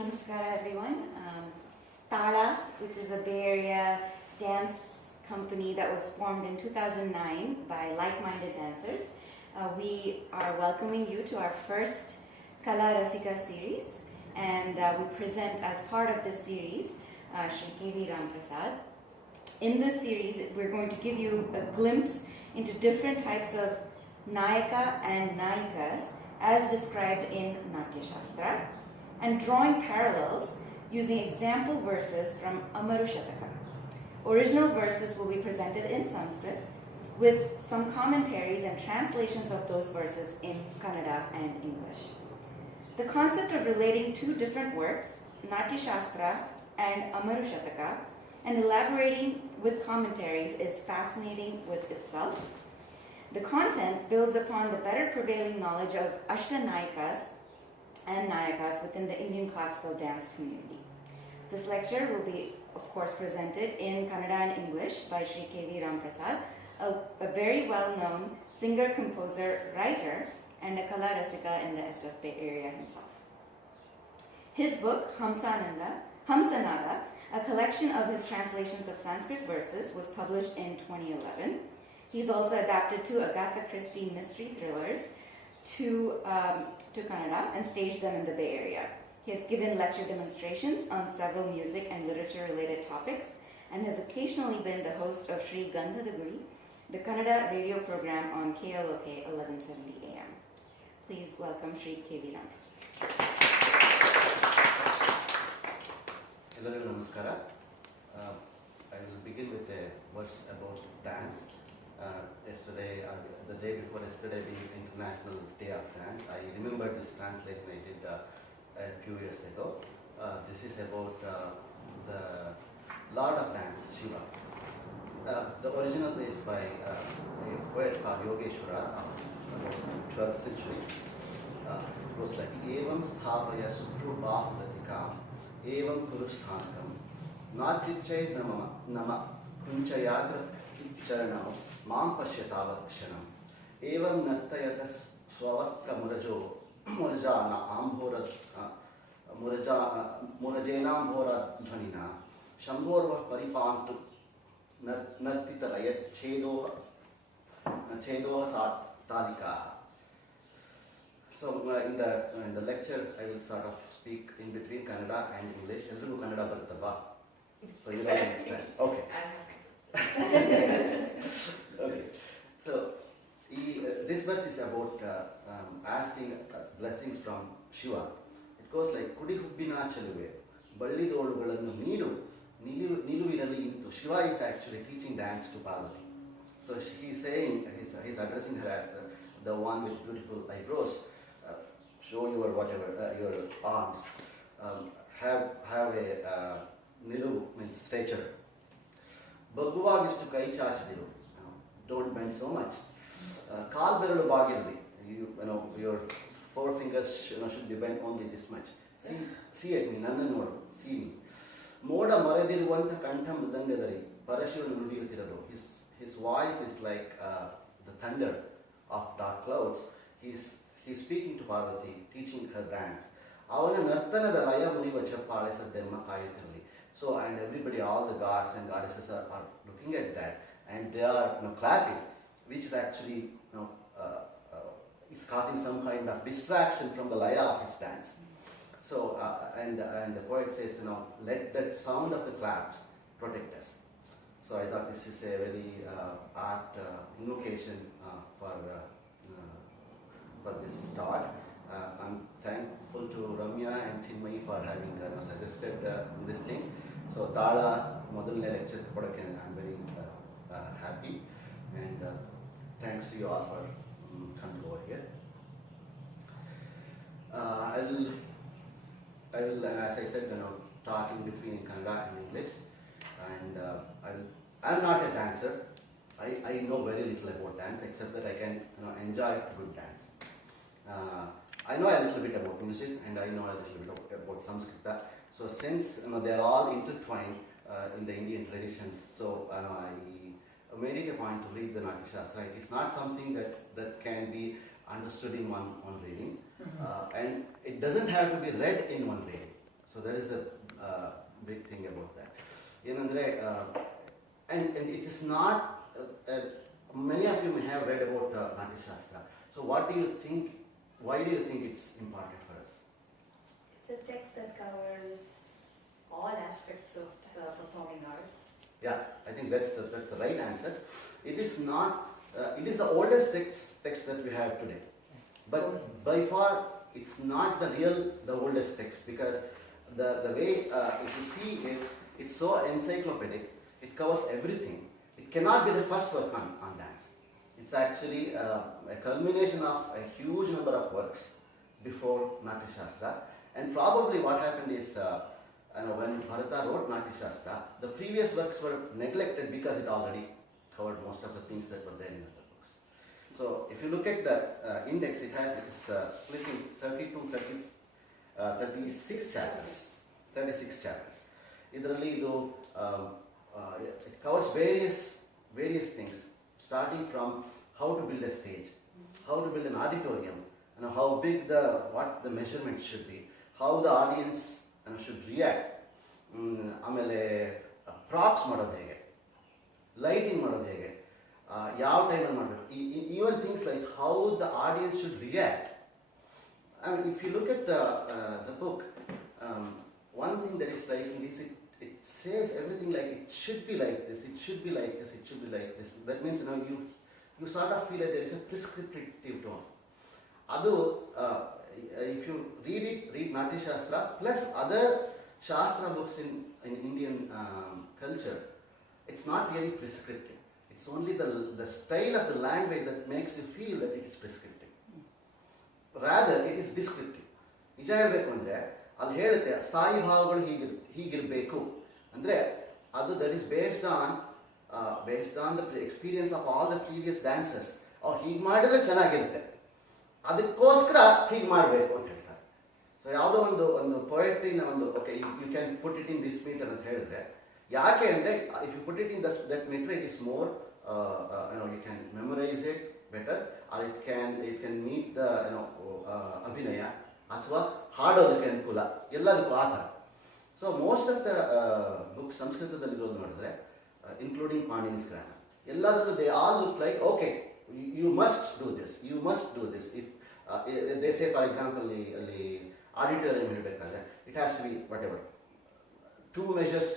Namaskara everyone. Taala, which is a Bay Area dance company that was formed in 2009 by like-minded dancers. We are welcoming you to our first KalaRasika Series, and we present as part of this series Shri K.V. Ramprasad. In this series, we're going to give you a glimpse into different types of Nayaka and Nayikas as described in Natya Shastra, and drawing parallels using example verses from Amaruka. Original verses will be presented in Sanskrit with some commentaries and translations of those verses in Kannada and English. The concept of relating two different works, Natya Shastra and Amaruka, and elaborating with commentaries is fascinating with itself. The content builds upon the better prevailing knowledge of Ashtanayikas and Nayakas within the Indian classical dance community. This lecture will be, of course, presented in Kannada and English by Shri K.V. Ramprasad, a very well-known singer, composer, writer, and a KalaRasika in the SF Bay Area himself. His book, Hamsanada, a collection of his translations of Sanskrit verses, was published in 2011. He's also adapted two Agatha Christie mystery thrillers to Kannada and staged them in the Bay Area. He has given lecture demonstrations on several music and literature-related topics and has occasionally been the host of Shri Gandhadaguri, the Kannada radio program on KLOK 1170 AM. Please welcome Shri K.V. Ramprasad. Hello, Namaskara. I will begin with a verse about dance. Yesterday, the day before yesterday being International Day of Dance, I remembered this translation I did a few years ago. This is about the Lord of Dance, Shiva. The original is by a poet called Yogeshwara of about 12th century. It was like, Evam sthapaya suprubah latikam, Evam kurusthanakam, Nadrichai nama kunchayagra charanam, Mam pashyatavakshanam, Evam nattayata swavatra murajana ambhora murajenambhora dhvanina, Shambhorva paripantu nartitarayat chedoha sat talika. So in the lecture, I will sort of speak in between Kannada and English. Ellaru Kannada barutava. So you don't understand. Okay. Okay. So this verse is about asking blessings from Shiva. It goes like, Kudi hubbina chaluve, ballidolugalannu needu, niluvirali intu. Shiva is actually teaching dance to Parvati. So he's saying, he's addressing her as the one with beautiful eyebrows. Show your whatever, your arms. Have a nilu means stature. Baguva is to kai chachadiru. Don't bend so much. Kal beralu bagirdi. You know, your four fingers should be bent only this much. See at me, nanna nodu. See me. Moda maradiruvanta kantha mridangedari. Parashivanu nudiyutiradu. His voice is like the thunder of dark clouds. He's speaking to Parvati, teaching her dance. Avana nartanada laya muriva chappale saddemma kayatirli. So, and everybody, all the gods and goddesses are looking at that, and they are clapping, which is actually is causing some kind of distraction from the laya of his dance. So, and the poet says, let that sound of the claps protect us. So I thought this is a very apt invocation for this talk. I'm thankful to Ramya and Chinmayi for having suggested this thing. So Taala modulne lecture kodake I'm very happy, and thanks to you all for coming over here. I will, as I said, talk in between Kannada and English, and I'm not a dancer. I know very little about dance, except that I can enjoy good dance. I know a little bit about music, and I know a little bit about Sanskrit. So since they are all intertwined in the Indian traditions, so I made it a point to read the Natya Shastra. It is not something that can be understood in one reading, and it doesn't have to be read in one reading. So that is the big thing about that. And it is not, many of you may have read about Natya Shastra. So what do you think, why do you think it's important for us? It's a text that covers all aspects of performing arts. Yeah, I think that's the right answer. It is not, it is the oldest text that we have today. But by far, it's not the oldest text, because the way, if you see it, it's so encyclopedic, it covers everything. It cannot be the first work on dance. It's actually a culmination of a huge number of works before Natya Shastra. And probably what happened is, when Bharata wrote Natya Shastra, the previous works were neglected because it already covered most of the things that were there in other books. So if you look at the index, it is split in 36 chapters. 36 chapters. Idರಲ್ಲಿ ಇದು it covers various things, starting from how to build a stage, how to build an auditorium, how big what the measurement should be, how the audience should react, ಆಮೇಲೆ props ಮಾಡೋದು ಹೇಗೆ, lighting ಮಾಡೋದು ಹೇಗೆ, ಯಾವ ಟೈಮಲ್ಲಿ ಮಾಡಬೇಕು, even things like how the audience should react. I mean, if you look at the book, one thing that is striking is it says everything like it should be like this, it should be like this, it should be like this. That means you sort of feel like there is a prescriptive tone. Adu, if you read Natya Shastra plus other Shastra books in Indian culture, it's not really prescriptive. It's only the style of the language that makes you feel that it is prescriptive. Rather, it is descriptive. ನಿಜ ಹೇಳಬೇಕು ಅಂದರೆ ಅಲ್ಲಿ ಹೇಳುತ್ತೆ ಸ್ಥಾಯಿ ಭಾವಗಳು ಹೀಗಿರಬೇಕು ಅಂದರೆ ಅದು that is based on the experience of all the previous dancers. ಅವ್ರು ಹೀಗೆ ಮಾಡಿದ್ರೆ ಚೆನ್ನಾಗಿರುತ್ತೆ, ಅದಕ್ಕೋಸ್ಕರ ಹೀಗೆ ಮಾಡಬೇಕು ಅಂತ ಹೇಳ್ತಾರೆ. ಸೊ ಯಾವುದೋ ಒಂದು ಪೊಯೆಟ್ರಿನ okay you can put it in this meter ಅಂತ ಹೇಳಿದ್ರೆ, ಯಾಕೆ ಅಂದರೆ if you put it in that meter it is more you can memorize it better, or it can meet the ಅಭಿನಯ ಅಥವಾ ಹಾಡೋದಕ್ಕೆ ಅನುಕೂಲ, ಎಲ್ಲದಕ್ಕೂ ಆ ಥರ. So most of the books ಸಂಸ್ಕೃತದಲ್ಲಿರೋದು ನೋಡಿದ್ರೆ, ಇನ್ಕ್ಲೂಡಿಂಗ್ ಪಾಣಿನಿಸ್ ಗ್ರಾಮರ್, ಎಲ್ಲದರಲ್ಲೂ they all look like okay you must do this, you must do this. If they say, for example, the auditorium ಹೇಳಬೇಕಾದ್ರೆ it has to be whatever 2 measures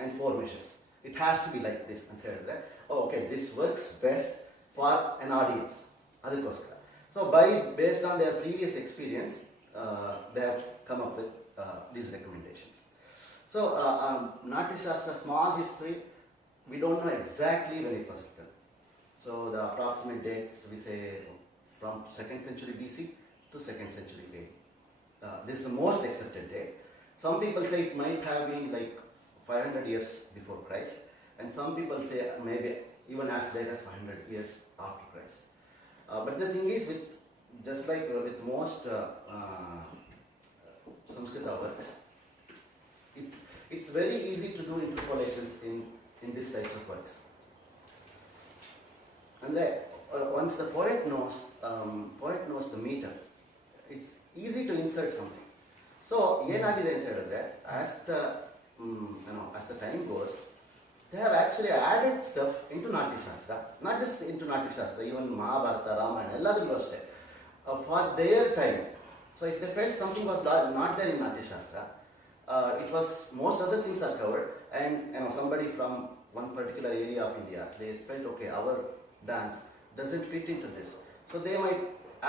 and 4 measures, it has to be like this ಅಂತ ಹೇಳಿದ್ರೆ, okay, this works best for an audience, ಅದಕ್ಕೋಸ್ಕರ. So based on their previous experience, they have come up with these recommendations. So Natya Shastra, small history, we don't know exactly when it was written. So the approximate dates, we say from 2nd century BC to 2nd century AD. This is the most accepted date. Some people say it might have been like 500 years before Christ, and some people say maybe even as late as 500 years after Christ. But the thing is, just like with most Samskrita works, it's very easy to do interpolations in this type of works. And once the poet knows the meter, it's easy to insert something. So ಏನಾಗಿದೆ ಅಂತ ಹೇಳಿದ್ರೆ, as the time goes, they have actually added stuff into Natya Shastra, not just into Natya Shastra, even Mahabharata, Ramayana, ಎಲ್ಲದರಲ್ಲೂ ಅಷ್ಟೇ, for their time. So if they felt something was not there in Natya Shastra, it was, most other things are covered, and somebody from one particular area of India, they felt okay, our dance doesn't fit into this, so they might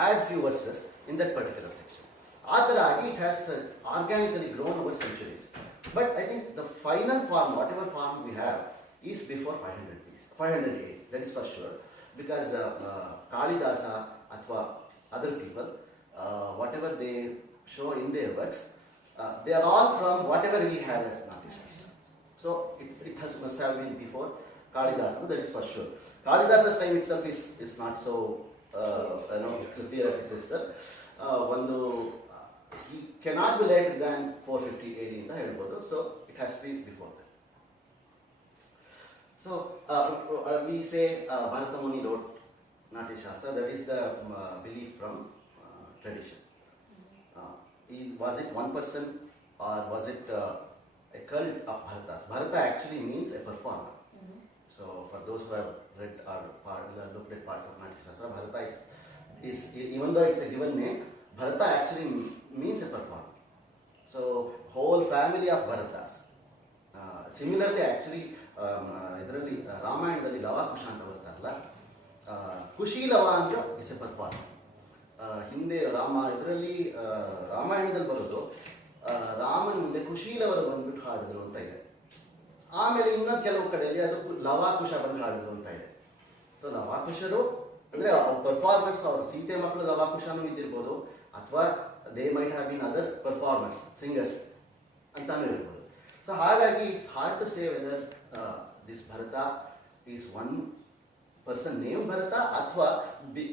add few verses in that particular section. Adaragi, it has organically grown over centuries. But I think the final form, whatever form we have, is before 500 AD, that is for sure, because Kalidasa athwa other people, whatever they show in their works, they are all from whatever we have as Natya Shastra. So must have been before Kalidasa, that is for sure. Kalidasa's time itself is not so clear as it is there. He cannot be later than 450 AD in the ಹೇಳ್ಬೋದು, so it has to be before that. So we say Bharata Muni wrote Natya Shastra, that is the belief from tradition. Was it one person or was it a cult of Bharatas? Bharata actually means a performer. So for those who have read or looked at parts of Natya Shastra, Bharata is even though it's a given name, Bharata actually means a performer. So whole family of Bharatas. Similarly, actually, ಇದರಲ್ಲಿ ರಾಮಾಯಣದಲ್ಲಿ ಲವ ಕುಶ ಅಂತ ಬರ್ತಾರಲ್ಲ, ಕುಶಿ ಲವ ಅಂದ್ರೆ is A performer. ಹಿಂದೆ ಇದರಲ್ಲಿ ರಾಮಾಯಣದಲ್ಲಿ ಬರೋದು ರಾಮನ ಮುಂದೆ ಕುಶೀಲವರು ಬಂದ್ಬಿಟ್ಟು ಹಾಡಿದ್ರು ಅಂತ ಇದೆ. ಆಮೇಲೆ ಇನ್ನೊಂದು ಕೆಲವು ಕಡೆಯಲ್ಲಿ ಅದು ಲವಾಕುಶ ಬಂದು ಹಾಡಿದ್ರು ಅಂತ ಇದೆ. ಸೊ ಲವಾಕುಶರು ಅಂದ್ರೆ ಪರ್ಫಾರ್ಮರ್ಸ್, ಅವ್ರ ಸೀತೆ ಮಕ್ಕಳು ಲವಾಕುಶನೂ ಇದ್ದಿರ್ಬೋದು, ಅಥವಾ they might have been other performers, singers ಅಂತಾನು ಇರ್ಬೋದು. ಸೊ ಹಾಗಾಗಿ it's hard to say whether this Bharata is one person named Bharata, athwa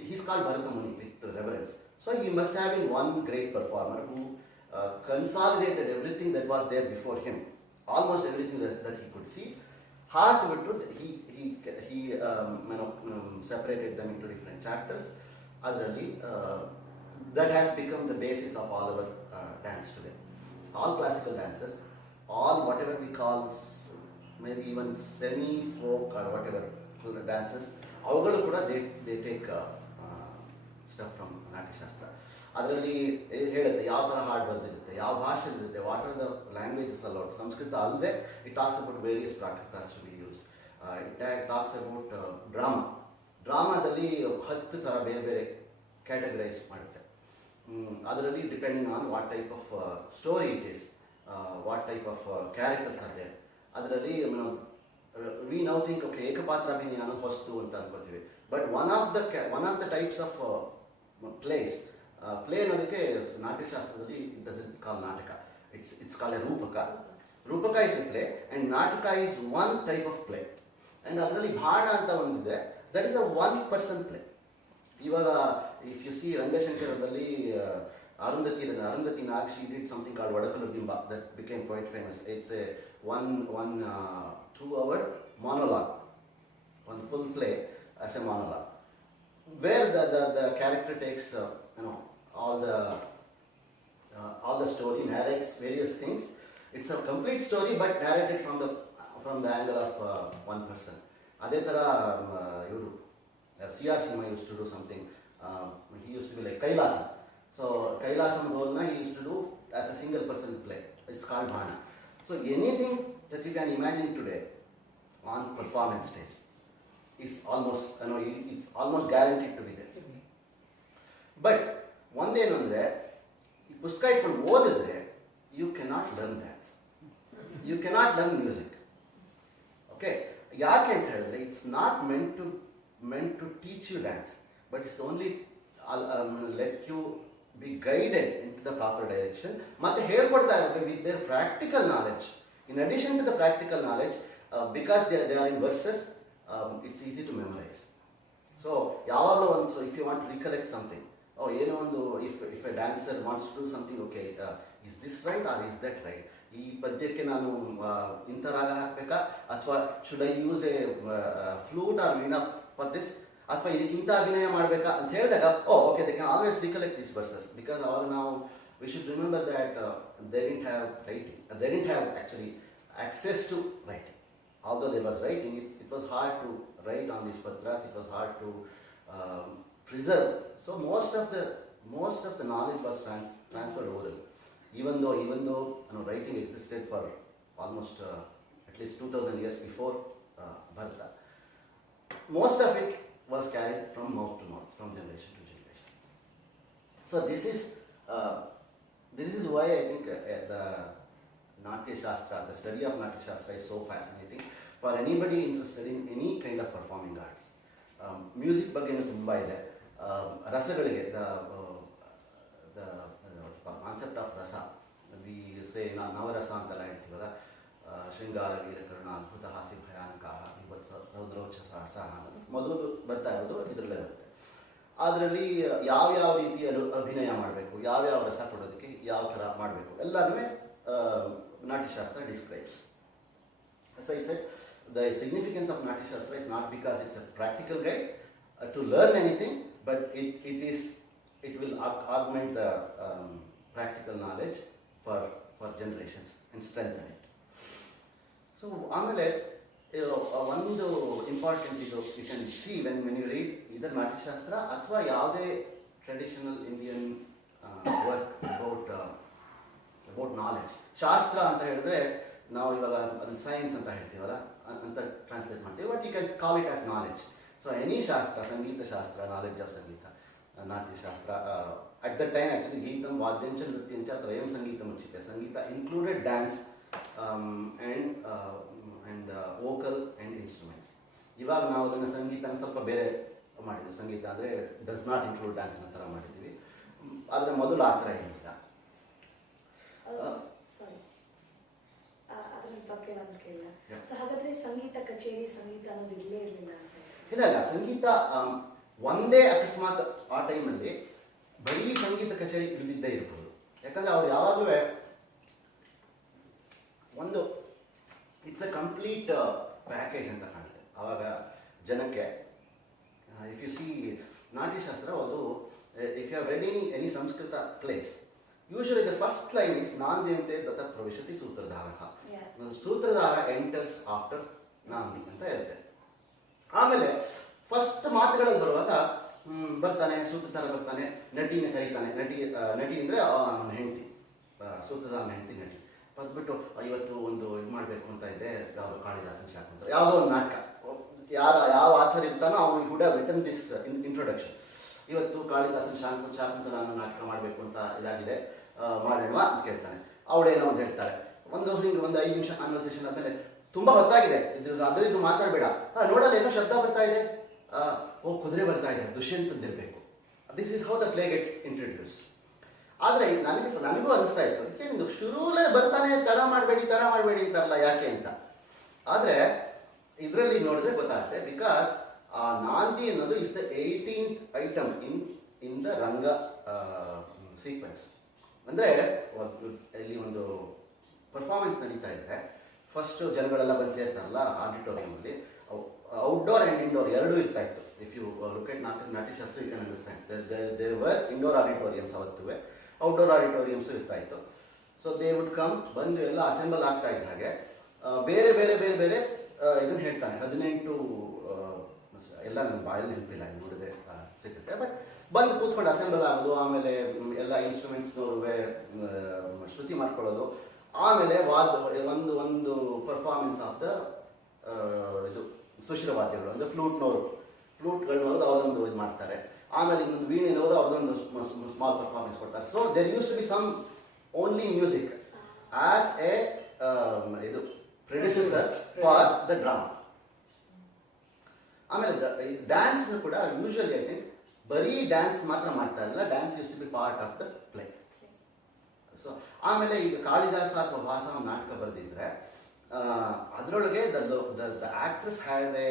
he's called Bharata Muni with reverence. So he must have been one great performer who consolidated everything that was there before him, almost everything that he could see. Hard to it, he separated them into different chapters. Otherly, that has become the basis of all our dance today. All classical dances, all whatever we call maybe even semi-folk or whatever dances, ಅವುಗಳು ಕೂಡ they take stuff from Natyashastra. ಅದರಲ್ಲಿ ಹೇಳುತ್ತೆ ಯಾವ ಥರ ಹಾಡು ಬಂದಿರುತ್ತೆ, ಯಾವ ಭಾಷೆ ಇರುತ್ತೆ, what are the languages allowed. Sanskrit ಅಲ್ಲದೆ it talks about various Prakritas to be used. It talks about ಡ್ರಾಮಾದಲ್ಲಿ 10 ಥರ ಬೇರೆ ಬೇರೆ ಕ್ಯಾಟಗರೈಸ್ ಮಾಡುತ್ತೆ. ಅದರಲ್ಲಿ depending on what type of story it is, what type of characters are there. ಅದರಲ್ಲಿ we now think, okay, ekapatra abhinaya ಅನ್ನೋದು ಹೊಸ್ತು ಅಂತ ಅನ್ಕೋತೀವಿ. But one of the types of plays, play ಅನ್ನೋದಕ್ಕೆ ನಾಟ್ಯಶಾಸ್ತ್ರದಲ್ಲಿ ಇಟ್ ಡಸಂಟ್ ಕಾಲ್ ನಾಟಕ, it's call a rupaka. Rupaka is a play and nataka is one type of play. And ಅದರಲ್ಲಿ ಬಾಣ ಅಂತ ಒಂದಿದೆ, that is a one person play. ಇವಾಗ ಇಫ್ ಯು ಸಿ ರಂಗಶಂಕರದಲ್ಲಿ Arundhati Nag, she did something called Vadakalu Bimba that became quite famous. It's a one 2-hour monologue, one full play as a monologue, where the character takes all the story, narrates various things. It's a complete story but narrated from the angle of one person. Adhe tara ivaru C.R. Sima used to do something. He used to be like Kailasa. So Kailasam role he used to do as a single person play. It's called Bhana. So anything that you can imagine today on performance stage is almost, it's almost guaranteed to be there. But ಒಂದೇನು ಅಂದರೆ, ಈ ಪುಸ್ತಕ ಇಟ್ಕೊಂಡು ಓದಿದ್ರೆ you cannot learn dance, you cannot learn music. Okay, ಯಾಕೆ ಅಂತ ಹೇಳಿದ್ರೆ it's not meant to teach you dance, but it's only let you be guided into the proper direction. ಮತ್ತೆ ಹೇಳ್ಕೊಡ್ತಾ ಇರುತ್ತೆ with their practical knowledge. In addition to the practical knowledge, because they are in verses, it's easy to memorize. So ಯಾವಾಗಲೂ ಒಂದು, so if you want to recollect something, ಏನೋ ಒಂದು, if a dancer wants to do something, okay, is this right or is that right? ಈ ಪದ್ಯಕ್ಕೆ ನಾನು ಇಂಥ ರಾಗ ಹಾಕಬೇಕಾ, ಅಥವಾ should I use a flute or veena for this, ಅಥವಾ ಇದಕ್ಕಿಂತ ಅಭಿನಯ ಮಾಡಬೇಕಾ ಅಂತ ಹೇಳಿದಾಗ, okay, they can always recollect this versus, because ಅವಾಗ ನಾವು we should remember that they didn't have writing, they didn't have actually access to writing. Although there was writing, it was hard to write on these patras, it was hard to preserve. So most of the knowledge was transferred orally. Even though writing existed for almost at least 2000 years before Bharata, most of it was carried from mouth to mouth, from generation to generation. So this is why I think the Natya Shastra, the study of Natya Shastra is so fascinating for anybody interested in any kind of performing arts. Music ಬಗ್ಗೆ ತುಂಬ ಇದೆ. ರಸಗಳಿಗೆ, the concept of rasa, we say ನವರಸ ಅಂತೆಲ್ಲ ಹೇಳ್ತೀವಲ್ಲ, ಶೃಂಗಾರ, ವೀರ, ಕರುಣ, ಅದ್ಭುತ, ಹಾಸ್ಯ, ಭಯಾನಕ, ವಿಭತ್ಸ, ರೌದ್ರೋಚ್ಛ, ರಸ ಅನ್ನೋದು ಮೊದಲು ಬರ್ತಾ ಇರೋದು ಇದರಲ್ಲೇ ಬರುತ್ತೆ. ಅದರಲ್ಲಿ ಯಾವ್ಯಾವ ರೀತಿಯಲ್ಲಿ ಅಭಿನಯ ಮಾಡಬೇಕು, ಯಾವ್ಯಾವ ರಸ ಕೊಡೋದಕ್ಕೆ ಯಾವ ಥರ ಮಾಡಬೇಕು ಎಲ್ಲನೂ Natya Shastra describes. As I said, the significance of Natya Shastra is not because it's a practical guide to learn anything, but it will augment the practical knowledge for for generations and strengthen it. So ಆಮೇಲೆ ಒಂದು important ಇದು you can see when you read either Natyashastra ಅಥವಾ ಯಾವುದೇ traditional Indian work about knowledge. ಶಾಸ್ತ್ರ ಅಂತ ಹೇಳಿದ್ರೆ ನಾವು ಇವಾಗ ಅದನ್ನು ಸೈನ್ಸ್ ಅಂತ ಹೇಳ್ತೀವಲ್ಲ ಅಂತ ಟ್ರಾನ್ಸ್ಲೇಟ್ ಮಾಡ್ತೀವಿ, but you can call it as knowledge. So any shastra, sangeeta shastra, knowledge of sangeeta, Natyashastra. At the time actually ಗೀತಂ ವಾದ್ಯಂಚ ನೃತ್ಯಂಚ ತ್ರಯಂ ಸಂಗೀತಂ ಉಚ್ಯತೆ. Sangeeta included dance and vocal and instruments. ಇವಾಗ ನಾವು ಅದನ್ನು ಸಂಗೀತನ ಸ್ವಲ್ಪ ಬೇರೆ ಮಾಡಿದ್ವಿ. ಸಂಗೀತ ಅಂದರೆ ಡಸ್ ನಾಟ್ ಇನ್ಕ್ಲೂಡ್ ಡ್ಯಾನ್ಸ್ ಥರ ಮಾಡಿದ್ದೀವಿ. ಆದರೆ ಮೊದಲು ಆ ಥರ ಏನಿಲ್ಲ. ಅದ್ರ ಬಗ್ಗೆ ಒಂದು ಕೇಳ. ಸೊ ಹಾಗಾದ್ರೆ ಸಂಗೀತ ಕಚೇರಿ, ಸಂಗೀತ ಅನ್ನೋದು ಇಲ್ಲೇ ಇರಲಿಲ್ಲ ಅಂತ? ಇಲ್ಲ, ಸಂಗೀತ ಒಂದೇ ಅಕಸ್ಮಾತ್ ಆ ಟೈಮಲ್ಲಿ ಬರೀ ಸಂಗೀತ ಕಚೇರಿ ಇಳಿದಿದ್ದೇ ಇರ್ಬೋದು. ಯಾಕಂದರೆ ಅವ್ರು ಯಾವಾಗಲೂ ಒಂದು ಇಟ್ಸ್ ಅ ಕಂಪ್ಲೀಟ್ ಪ್ಯಾಕೇಜ್ ಅಂತ ಕಾಣುತ್ತೆ ಆವಾಗ ಜನಕ್ಕೆ. ಇಫ್ ಯು ಸಿ ನಾಟ್ಯಶಾಸ್ತ್ರ, ಅದು if you have read any Sanskrit plays, usually the first line is ನಾಂದಿಯಂತೆ ತತ ಪ್ರವಿಶತಿ ಸೂತ್ರಧಾರ. ಸೂತ್ರಧಾರ ಎಂಟರ್ಸ್ ಆಫ್ಟರ್ ನಾಂದಿ ಅಂತ ಇರುತ್ತೆ. ಆಮೇಲೆ ಫಸ್ಟ್ ಮಾತುಗಳಲ್ಲಿ ಬರುವಾಗ ಬರ್ತಾನೆ ಸೂತ್ರಧಾರ, ಬರ್ತಾನೆ, ನಟಿನ ಕರೀತಾನೆ. ನಟಿ ಅಂದರೆ ಹೆಂಡತಿ, ಸೂತ್ರಧಾರನ ಹೆಂಡತಿ ನಟಿ. ಬಂದ್ಬಿಟ್ಟು ಇವತ್ತು ಒಂದು ಇದು ಮಾಡಬೇಕು ಅಂತ ಇದೆ, ಯಾವುದೋ ಕಾಳಿದಾಸನ ಶಾಕುಂತಲ, ಯಾವುದೋ ಒಂದು ನಾಟಕ, ಯಾವ ಆಥರ್ ಇರ್ತಾನೋ ಅವನಿಗೆ ಕೂಡ ರಿಟರ್ನ್ ದಿಸ್ ಇಂಟ್ರೊಡಕ್ಷನ್. ಇವತ್ತು ಕಾಳಿದಾಸನ ಶಾಕುಂತಲ ಅನ್ನೋ ನಾಟಕ ಮಾಡಬೇಕು ಅಂತ ಇದಾಗಿದೆ, ಮಾಡೋಣ ಅಂತ ಕೇಳ್ತಾನೆ. ಅವಳೇನೋ ಒಂದು ಹೇಳ್ತಾಳೆ. ಒಂದು 5 ನಿಮಿಷ ಕಾನ್ವರ್ಸೇಷನ್ ಆದಮೇಲೆ ತುಂಬ ಹೊತ್ತಾಗಿದೆ, ಇದು ಮಾತಾಡಬೇಡ, ನೋಡಲ್ಲ ಏನೋ ಶಬ್ದ ಬರ್ತಾ ಇದೆ, ಕುದುರೆ ಬರ್ತಾ ಇದೆ, ದುಷ್ಯಂತದ್ದಿರಬೇಕು. This is how the play gets introduced. ಆದರೆ ನನಗೂ ಅನಿಸ್ತಾ ಇತ್ತು, ನಿಮ್ದು ಶುರುವಲ್ಲೇ ಬರ್ತಾನೆ ತಡ ಮಾಡಬೇಡಿ ಅಂತಾರಲ್ಲ ಯಾಕೆ ಅಂತ. ಆದರೆ ಇದರಲ್ಲಿ ನೋಡಿದ್ರೆ ಗೊತ್ತಾಗುತ್ತೆ, ಬಿಕಾಸ್ ಆ ನಾಂದಿ ಅನ್ನೋದು is the 18th item in the ranga sequence. ಅಂದರೆ ಇಲ್ಲಿ ಒಂದು ಪರ್ಫಾರ್ಮೆನ್ಸ್ ನಡೀತಾ ಇದ್ರೆ ಫಸ್ಟು ಜನಗಳೆಲ್ಲ ಬಂದು ಸೇರ್ತಾರಲ್ಲ ಆಡಿಟೋರಿಯಮಲ್ಲಿ, ಔಟ್ಡೋರ್ ಆ್ಯಂಡ್ ಇಂಡೋರ್ ಎರಡೂ ಇರ್ತಾ ಇತ್ತು. If you look at Natyashastra you can understand there were indoor auditoriums ಅವತ್ತುವೆ, ಔಟ್ಡೋರ್ ಆಡಿಟೋರಿಯಮ್ಸು ಇರ್ತಾ ಇತ್ತು. ಸೊ ದೇ ವುಡ್ ಕಮ್, ಬಂದು ಎಲ್ಲ ಅಸೆಂಬಲ್ ಆಗ್ತಾ ಇದ್ದ ಹಾಗೆ ಬೇರೆ ಇದನ್ನು ಹೇಳ್ತಾನೆ. 18 ಎಲ್ಲ ನನ್ನ ಬಾಯಲ್ಲಿ ನೆನಪಿಲ್ಲ, ನೋಡಿದ್ರೆ ಸಿಗುತ್ತೆ. ಬಟ್ ಬಂದು ಕೂತ್ಕೊಂಡು ಅಸೆಂಬಲ್ ಆಗೋದು, ಆಮೇಲೆ ಎಲ್ಲ ಇನ್ಸ್ಟ್ರೂಮೆಂಟ್ಸ್ನವ್ರುವೆ ಶ್ರುತಿ ಮಾಡ್ಕೊಳ್ಳೋದು, ಆಮೇಲೆ ಒಂದು ಪರ್ಫಾರ್ಮೆನ್ಸ್ ಆಫ್ ದ ಇದು ಸುಶೀಲ ವಾದ್ಯಗಳು ಅಂದರೆ ಫ್ಲೂಟ್ಗಳನ್ನೋರು ಅವ್ರದೊಂದು ಇದು ಮಾಡ್ತಾರೆ. ಆಮೇಲೆ ಇನ್ನೊಂದು ವೀಣೆನವರು ಅವ್ರದೊಂದು ಸ್ಮಾಲ್ ಪರ್ಫಾರ್ಮೆನ್ಸ್ ಕೊಡ್ತಾರೆ. So there used to be some only music as a ಇದು ಪ್ರೆಡಿಸೆಸರ್ ಫಾರ್ ದ ಡ್ರಾಮಾ. ಆಮೇಲೆ ಡ್ಯಾನ್ಸ್ನು ಕೂಡ ಯೂಶುವಲಿ ಐ ಥಿಂಕ್ ಬರೀ ಡ್ಯಾನ್ಸ್ ಮಾತ್ರ ಮಾಡ್ತಾ ಇರಲಿಲ್ಲ, dance used to be part of the play. So ಆಮೇಲೆ ಈಗ ಕಾಳಿದಾಸ ಅಥವಾ ಭಾಸ ನಾಟಕ ಬರೆದಿದ್ರೆ ಅದರೊಳಗೆ the actress had a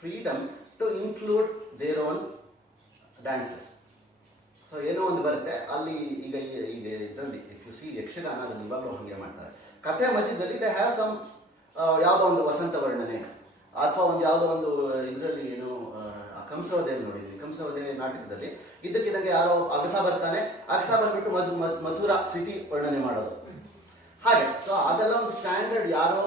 freedom to include their own dances. So ಏನೋ ಒಂದು ಬರುತ್ತೆ ಅಲ್ಲಿ. ಈಗ ಇದರಲ್ಲಿ ಇಫ್ ಯು ಸಿ ಯಕ್ಷಗಾನದಲ್ಲಿ ಇವಾಗಲೂ ಹಾಗೆ ಮಾಡ್ತಾರೆ. ಕಥೆ ಮಧ್ಯದಲ್ಲಿ ದೇ ಹ್ಯಾವ್ ಸಮ್ ಯಾವುದೋ ಒಂದು ವಸಂತ ವರ್ಣನೆ ಅಥವಾ ಒಂದು ಯಾವುದೋ ಒಂದು ಇದರಲ್ಲಿ ಏನು ಕಂಸವದೆಯಲ್ಲಿ ನೋಡಿದ್ವಿ. ಕಂಸವದೆ ನಾಟಕದಲ್ಲಿ ಇದ್ದಕ್ಕಿದ್ದಂಗೆ ಯಾರೋ ಅಗಸ ಬರ್ತಾನೆ, ಅಗಸ ಬಂದ್ಬಿಟ್ಟು ಮಥುರಾ ಸಿಟಿ ವರ್ಣನೆ ಮಾಡೋದು ಹಾಗೆ. ಸೊ ಅದೆಲ್ಲ ಒಂದು ಸ್ಟ್ಯಾಂಡರ್ಡ್, ಯಾರೋ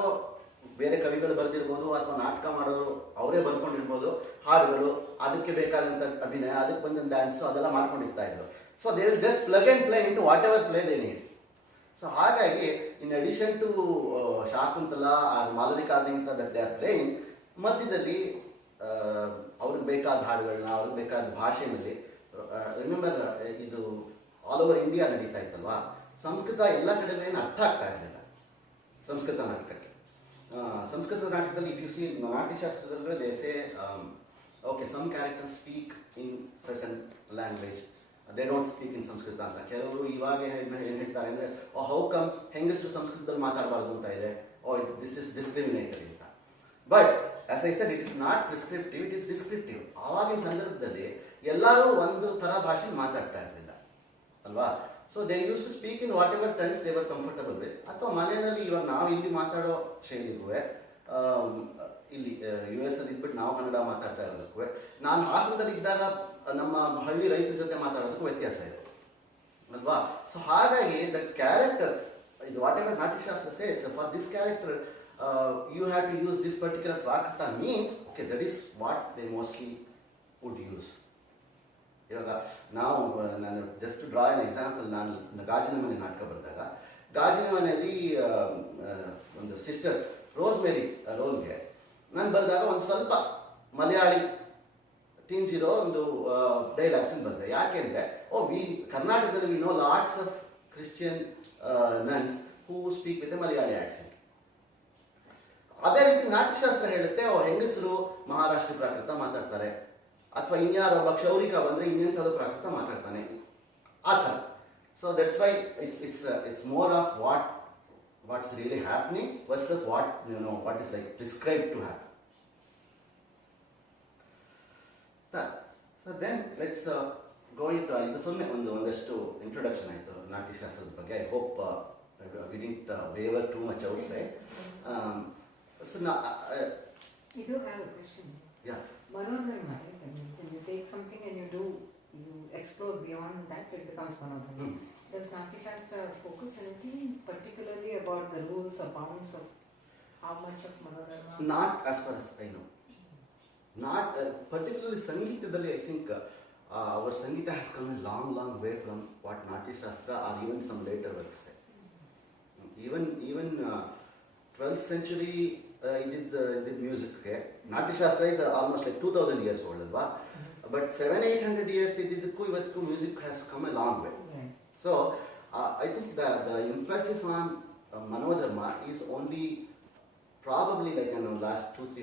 ಬೇರೆ ಕವಿಗಳು ಬರೆದಿರ್ಬೋದು ಅಥವಾ ನಾಟಕ ಮಾಡೋರು ಅವರೇ ಬರ್ಕೊಂಡಿರ್ಬೋದು, ಹಾಡುಗಳು, ಅದಕ್ಕೆ ಬೇಕಾದಂಥ ಅಭಿನಯ, ಅದಕ್ಕೆ ಬಂದಂಥ ಡ್ಯಾನ್ಸು ಅದೆಲ್ಲ ಮಾಡ್ಕೊಂಡಿರ್ತಾ ಇದ್ರು. So they will just plug and play into whatever play they need. So ಹಾಗಾಗಿ in addition to Shakuntala or Malavikagni that they are playing, ಮಧ್ಯದಲ್ಲಿ ಅವ್ರಿಗೆ ಬೇಕಾದ ಹಾಡುಗಳನ್ನ, ಅವ್ರಿಗೆ ಬೇಕಾದ ಭಾಷೆಯಲ್ಲಿ, ರಿಮೆಂಬರ್ ಇದು ಆಲ್ ಓವರ್ ಇಂಡಿಯಾ ನಡೀತಾ ಇತ್ತಲ್ವಾ, ಸಂಸ್ಕೃತ ಎಲ್ಲ ಕಡೆಯಲ್ಲೂ ಏನು ಅರ್ಥ ಆಗ್ತಾ ಇರಲಿಲ್ಲ ಸಂಸ್ಕೃತ ನಾಟಕಕ್ಕೆ. ಸಂಸ್ಕೃತ ನಾಟಕದಲ್ಲಿ ಇಫ್ ಯು ಸಿ ನಾಟ್ಯಶಾಸ್ತ್ರದಲ್ಲೂ they say okay some characters speak in certain language, they don't speak in Sanskrit ಅಂತ. ಕೆಲವರು ಇವಾಗ ಏನು ಹೇಳ್ತಾರೆ ಅಂದರೆ, ಹೌ ಕಮ್ ಹೆಂಗಸರು ಸಂಸ್ಕೃತದಲ್ಲಿ ಮಾತಾಡಬಾರ್ದು ಅಂತ ಇದೆ, ದಿಸ್ ಇಸ್ ಡಿಸ್ಕ್ರಿಮಿನೇಟರಿ ಅಂತ. But as I said, it is not prescriptive, it is descriptive. ಆವಾಗಿನ ಸಂದರ್ಭದಲ್ಲಿ ಎಲ್ಲರೂ ಒಂದು ಥರ ಭಾಷೆ ಮಾತಾಡ್ತಾ ಇರಲಿಲ್ಲ ಅಲ್ವಾ. So they used to speak in whatever terms they were comfortable with. ಅಥವಾ ಮನೆಯಲ್ಲಿ ಇವಾಗ ನಾವು ಇಲ್ಲಿ ಮಾತಾಡೋ ಶೈಲಿಗೂ ಇಲ್ಲಿ US ಅಲ್ಲಿ ಇದ್ಬಿಟ್ಟು ನಾವು ಕನ್ನಡ ಮಾತಾಡ್ತಾ ಇರೋದಕ್ಕೂ, ನಾನು ಹಾಸನದಲ್ಲಿ ಇದ್ದಾಗ ನಮ್ಮ ಹಳ್ಳಿ ರೈತರ ಜೊತೆ ಮಾತಾಡೋದಕ್ಕೂ ವ್ಯತ್ಯಾಸ ಇದೆ ಅಲ್ವಾ. ಸೊ ಹಾಗಾಗಿ the character whatever Natya Shastra says, for this character, you have to use this particular Prakrita means, okay, that is what they mostly would use. ಇವಾಗ ನಾವು ನಾನು ಜಸ್ಟ್ ಡ್ರಾ ಎನ್ ಎಕ್ಸಾಂಪಲ್, ನಾನು ಗಾಜಿನ ಮನೆ ನಾಟಕ ಬರೆದಾಗ ಗಾಜಿನ ಮನೆಯಲ್ಲಿ ಒಂದು ಸಿಸ್ಟರ್ ರೋಸ್ಮೇರಿ ರೋಲ್ಗೆ ನಾನು ಬರೆದಾಗ ಒಂದು ಸ್ವಲ್ಪ ಮಲಯಾಳಿ ಟೀನ್ಸ್ ಇರೋ ಒಂದು ಡೈಲಾಗ್ಸನ್ನು ಬರೆದೆ. ಯಾಕೆಂದರೆ ಕರ್ನಾಟಕದಲ್ಲಿ we know lots of Christian nuns who speak with A Malayali accent. ಅದೇ ರೀತಿ ನಾಟ್ಯಶಾಸ್ತ್ರ ಹೇಳುತ್ತೆ ಹೆಂಗಸರು ಮಹಾರಾಷ್ಟ್ರ ಪ್ರಾಕೃತ ಮಾತಾಡ್ತಾರೆ, ಅಥವಾ ಇನ್ಯಾರೊಬ್ಬ ಕ್ಷೌರಿಕ ಬಂದರೆ ಇನ್ನೆಂಥದ್ದು ಪ್ರಾಕೃತ ಮಾತಾಡ್ತಾನೆ, ಆ ಥರ. So that's why it's more of what's really happening versus what is like prescribe to happen. So then let's go it. ಇದು ಸುಮ್ಮನೆ ಒಂದಷ್ಟು ಇಂಟ್ರೊಡಕ್ಷನ್ ಆಯಿತು ನಾಟ್ಯಶಾಸ್ತ್ರದ ಬಗ್ಗೆ. I hope we didn't waver too much outside. So now, you do have a question. Yeah. Manodharma, when you take something and you explore beyond that, it becomes Manodharma. Does Natya Shastra focus anything particularly about the rules or bounds of how much of Manodharma? Not as far as I know. Not particularly Sangeetadalli, I think our Sangeeta has come a long way from what Natya Shastra or even some later works say. Even 12th century did music. Okay? Natya Shastra is almost like 2000 years old, alva? But 700-800 years ididukku ivatku music has come a long way. Right. So I think the emphasis on Manodharma is only probably like last 200-300